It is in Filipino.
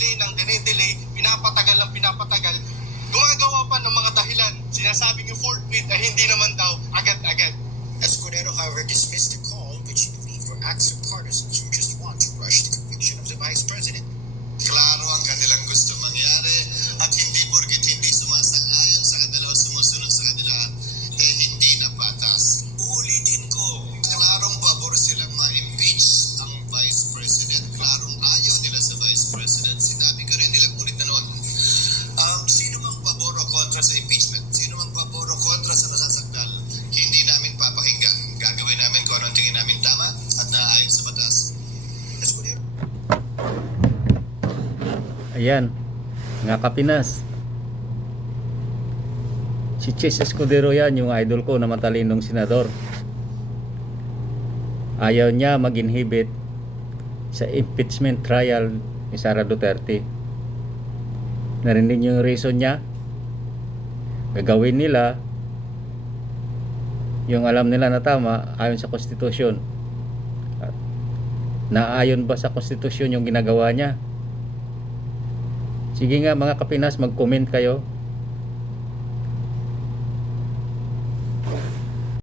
dinidelay, pinapatagal lang pinapatagal, gumagawa pa ng mga dahilan. Sinasabing yung fourth tweet ay hindi naman daw agad-agad. Escudero, however, dismissed the call, which he believed were acts of partisans who just want to rush the conviction of the Vice President. Klaro ang kanilang gusto mangyari at hindi porket hindi sumasang-ayon sa kanila o sumusunod sa kanila, hindi na patas. Uulitin ko, klarong pabor silang ma-impeach ang Vice President. Klarong ayaw nila sa Vice President. Sinabi ko rin nilang ulit na noon, sino mang pabor o kontra sa impeachment, sino mang pabor o kontra sa nasasakdal, hindi namin papakinggan. Gagawin namin kung anong tingin namin tama at naayon sa batas. Escudero. Ayan, mga Kapinas. Si Chis Escudero yan, yung idol ko na matalinong senador. Ayaw niya mag-inhibit sa impeachment trial ni Sara Duterte. Narinig niyo yung reason niya? Gagawin nila yung alam nila na tama ayon sa konstitusyon. Naayon ba sa konstitusyon yung ginagawa niya? Sige nga mga Kapinas, mag-comment kayo